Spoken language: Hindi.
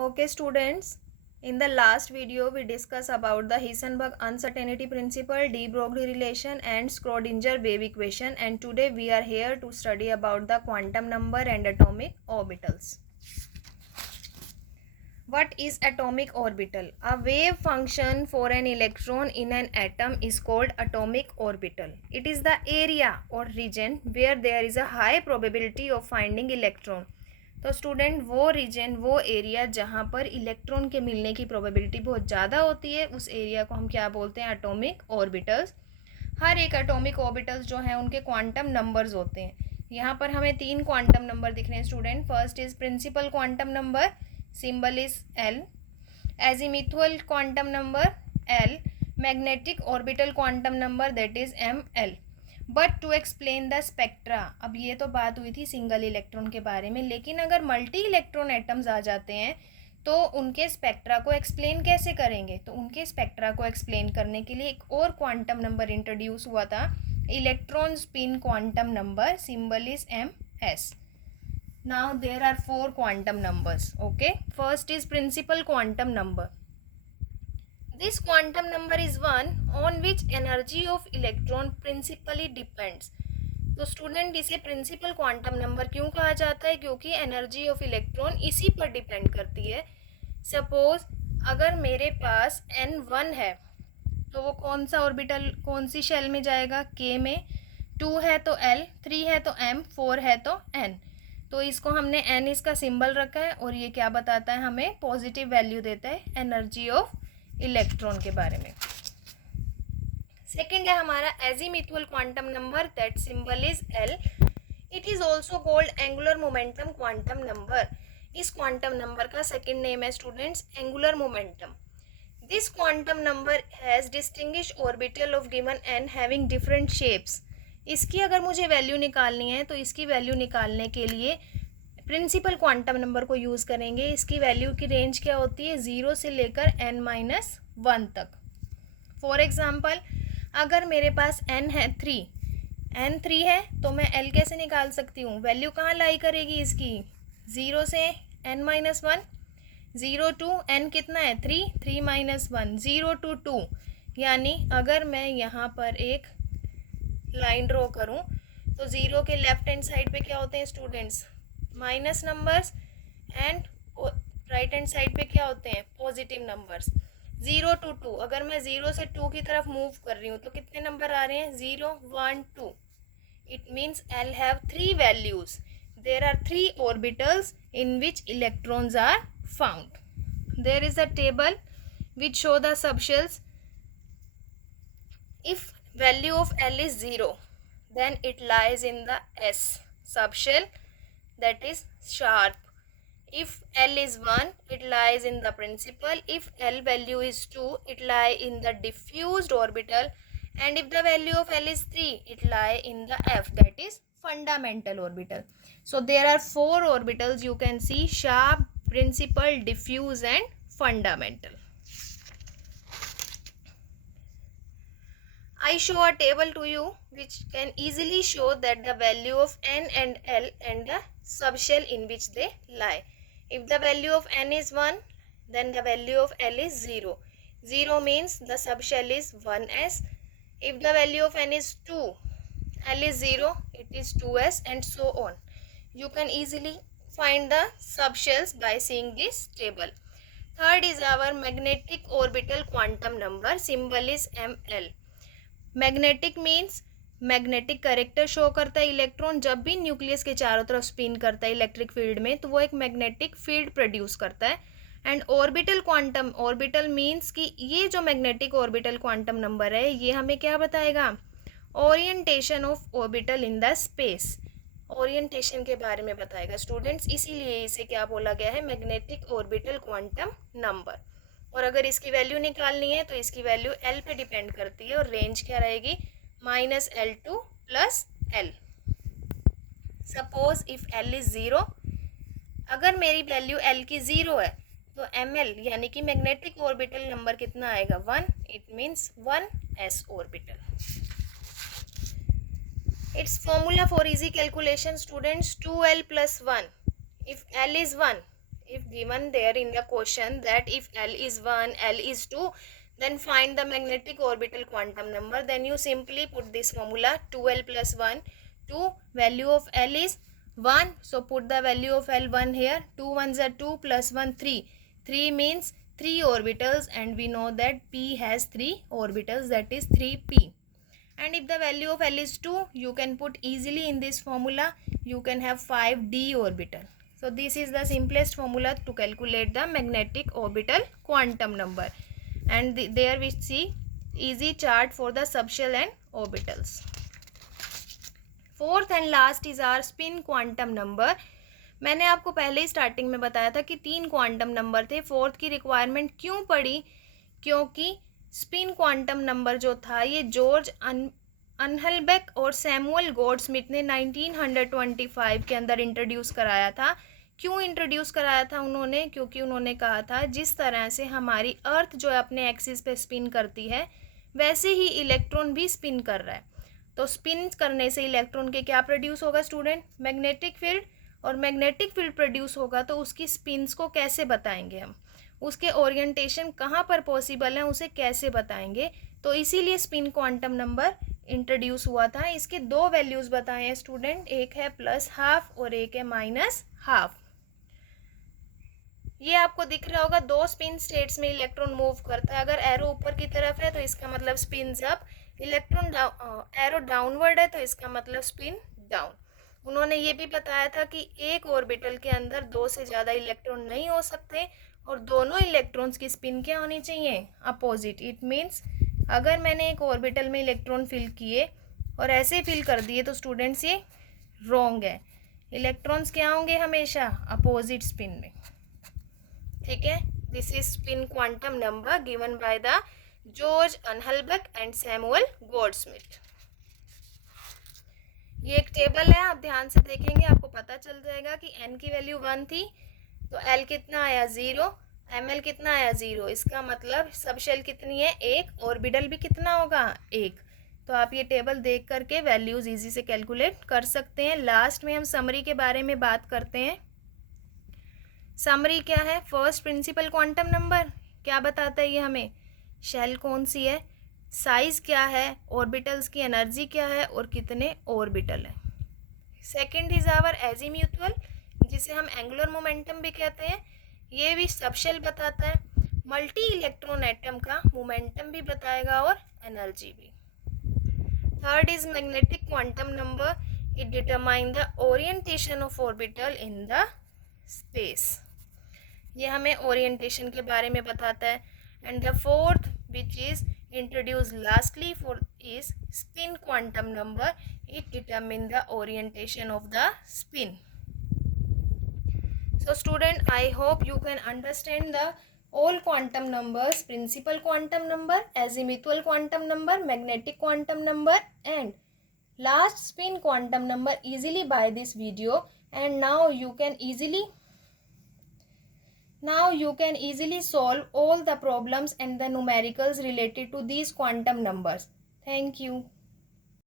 Okay, students. In the last video, we discussed about the Heisenberg uncertainty principle, de Broglie relation, and Schrodinger wave equation. And today we are here to study about the quantum number and atomic orbitals. What is atomic orbital? A wave function for an electron in an atom is called atomic orbital. It is the area or region where there is a high probability of finding electron. तो स्टूडेंट वो रीजन, वो एरिया जहाँ पर इलेक्ट्रॉन के मिलने की प्रोबेबिलिटी बहुत ज़्यादा होती है, उस एरिया को हम क्या बोलते हैं? Atomic orbitals. हर एक एटॉमिक ऑर्बिटल्स जो हैं उनके क्वांटम नंबर्स होते हैं. यहाँ पर हमें 3 क्वांटम नंबर दिख रहे हैं student. First is principal quantum number, symbol is L. Azimuthal quantum number L. Magnetic orbital quantum number that is M L. But to explain the spectra, अब ये तो बात हुई थी सिंगल इलेक्ट्रॉन के बारे में, लेकिन अगर मल्टी इलेक्ट्रॉन एटम्स आ जाते हैं तो उनके स्पेक्ट्रा को एक्सप्लेन कैसे करेंगे? तो उनके स्पेक्ट्रा को एक्सप्लेन करने के लिए एक और क्वांटम नंबर इंट्रोड्यूस हुआ था, electron spin quantum number, symbol is M S. Now there are 4 quantum numbers. Okay, first is principal quantum number. This quantum number is one on which energy of electron principally depends. तो स्टूडेंट इसे प्रिंसिपल क्वांटम नंबर क्यों कहा जाता है? क्योंकि एनर्जी ऑफ इलेक्ट्रॉन इसी पर डिपेंड करती है. सपोज अगर मेरे पास n1 है तो वो कौन सा ऑर्बिटल, कौन सी शेल में जाएगा? k में. 2 है तो l, 3 है तो m, 4 है तो n. तो इसको हमने n इसका सिंबल रखा है और ये क्या बताता है? हमें पॉजिटिव वैल्यू देता है एनर्जी ऑफ इलेक्ट्रॉन के बारे में. सेकेंड है हमारा azimuthal quantum number, that symbol is L. It is also called angular momentum quantum number. इस क्वांटम नंबर का सेकेंड नेम है students angular momentum. This quantum number has distinguish orbital of given N having different shapes. इसकी अगर मुझे वैल्यू निकालनी है तो इसकी वैल्यू निकालने के लिए प्रिंसिपल क्वांटम नंबर को यूज़ करेंगे. इसकी वैल्यू की रेंज क्या होती है? 0 से लेकर n-1 तक. फॉर एग्जांपल अगर मेरे पास n है 3 है तो मैं l कैसे निकाल सकती हूँ? वैल्यू कहाँ लाई करेगी इसकी? 0 से n-1. 0 to n कितना है? 3 - 1, 0 to 2. यानी अगर मैं यहाँ पर एक लाइन ड्रॉ करूँ तो 0 के लेफ्ट हैंड साइड पे क्या होते हैं students? Minus numbers, and right hand side पे क्या होते हैं? Positive numbers. 0 to 2, अगर मैं 0 से 2 की तरफ मूव कर रही हूँ तो कितने नंबर आ रहे हैं? 0, 1, 2. It means L have 3 values. There are 3 orbitals in which electrons are found. There is a table which show the subshells. If value of L is 0, then it lies in the S subshell, that is sharp. If L is 1, it lies in the principal. If L value is 2, it lie in the diffused orbital. And if the value of L is 3, it lie in the F, that is fundamental orbital. So there are 4 orbitals you can see: sharp, principal, diffuse and fundamental. I show a table to you which can easily show that the value of n and L and the subshell in which they lie. If the value of n is 1, then the value of L is 0. 0 means the subshell is 1s. If the value of n is 2, L is 0, it is 2s, and so on. You can easily find the subshells by seeing this table. Third is our magnetic orbital quantum number, symbol is ml. Magnetic means magnetic character show करता है इलेक्ट्रॉन जब भी न्यूक्लियस के चारों तरफ स्पिन करता है इलेक्ट्रिक फील्ड में, तो वो एक मैग्नेटिक फील्ड प्रोड्यूस करता है. And orbital quantum, orbital means कि ये जो मैग्नेटिक ऑर्बिटल क्वांटम नंबर है ये हमें क्या बताएगा? Orientation of orbital in the space. Orientation के बारे में बताएगा स्टूडेंट्स, इसीलिए इसे क्या बोला गया है? Magnetic orbital quantum number. और अगर इसकी वैल्यू निकालनी है तो इसकी वैल्यू L पे डिपेंड करती है और रेंज क्या रहेगी? -L2 + L. Suppose if L is 0, अगर मेरी वैल्यू L की 0 है तो ml यानी कि मैग्नेटिक ऑर्बिटल नंबर कितना आएगा? 1. It means 1s orbital. It's formula for easy calculation students, 2L + 1. If L is 1, if given there in the question that if L is 1, L is 2, then find the magnetic orbital quantum number, then you simply put this formula 2L plus 1. 2, value of L is 1, so put the value of L 1 here. 2 ones are 2 plus 1 3. 3 means 3 orbitals, and we know that P has 3 orbitals, that is 3p. And if the value of L is 2, you can put easily in this formula, you can have 5d orbital. So this is the simplest formula to calculate the magnetic orbital quantum number. And there we see easy chart for the subshell and orbitals. Fourth and last is our spin quantum number. मैंने आपको पहले ही स्टार्टिंग में बताया था कि 3 क्वांटम नंबर थे. फोर्थ की रिक्वायरमेंट क्यों पड़ी? क्योंकि स्पिन क्वांटम नंबर जो था ये जॉर्ज अनहलबेक और सैमुअल गॉडस्मिथ ने 1925 के अंदर इंट्रोड्यूस कराया था. क्यों इंट्रोड्यूस कराया था उन्होंने? क्योंकि उन्होंने कहा था जिस तरह से हमारी अर्थ जो है अपने एक्सिस पे स्पिन करती है, वैसे ही इलेक्ट्रॉन भी स्पिन कर रहा है. तो स्पिन करने से इलेक्ट्रॉन के क्या प्रोड्यूस होगा स्टूडेंट? Magnetic field. और मैग्नेटिक फील्ड प्रोड्यूस होगा तो उसकी स्पिन्स को कैसे बताएंगे हम? उसके ओरिएंटेशन कहाँ पर पॉसिबल है उसे कैसे बताएंगे? तो इसीलिए स्पिन क्वांटम नंबर इंट्रोड्यूस हुआ था. इसके 2 वैल्यूज़ बताए हैं स्टूडेंट, एक है +12 और एक है -12. ये आपको दिख रहा होगा 2 स्पिन स्टेट्स में इलेक्ट्रॉन मूव करता है. अगर एरो ऊपर की तरफ है तो इसका मतलब spins up, electron arrow downward है तो इसका मतलब स्पिन डाउन. उन्होंने ये भी बताया था कि एक ऑर्बिटल के अंदर 2 से ज़्यादा इलेक्ट्रॉन नहीं हो सकते और दोनों इलेक्ट्रॉन्स की स्पिन क्या होनी चाहिए? अपोजिट. इट मीन्स अगर मैंने एक ऑर्बिटल में इलेक्ट्रॉन फिल किए और ऐसे फिल कर दिए तो स्टूडेंट्स ये रॉन्ग है. इलेक्ट्रॉन्स क्या होंगे? हमेशा अपोजिट स्पिन में. ठीक है. This is spin quantum number given by the George Uhlenbeck and Samuel Goudsmit. ये एक टेबल है, आप ध्यान से देखेंगे आपको पता चल जाएगा कि n की वैल्यू 1 थी तो L कितना आया? 0. ml कितना आया? 0. इसका मतलब सब शेल कितनी है? 1. ऑर्बिटल भी कितना होगा? 1. तो आप ये टेबल देख करके वैल्यूज इजी से कैलकुलेट कर सकते हैं. लास्ट में हम समरी के बारे में बात करते हैं. समरी क्या है? फर्स्ट प्रिंसिपल क्वांटम नंबर क्या बताता है ये हमें? शेल कौन सी है, साइज़ क्या है, ऑर्बिटल्स की एनर्जी क्या है और कितने ऑर्बिटल है. सेकंड इज आवर एजीम्यूथुअल, जिसे हम एंगुलर मोमेंटम भी कहते हैं. ये भी सबशेल बताता है. मल्टी इलेक्ट्रॉन एटम का मोमेंटम भी बताएगा और एनर्जी भी. Third is magnetic quantum number. It determine the orientation of orbital in the space. ये हमें ओरिएंटेशन के बारे में बताता है. And the fourth which is introduced lastly for is spin quantum number. It determine the orientation of the spin. So student, I hope you can understand the all quantum numbers: principal quantum number, azimuthal quantum number, magnetic quantum number and last spin quantum number easily by this video. And now you can easily solve all the problems and the numericals related to these quantum numbers. Thank you.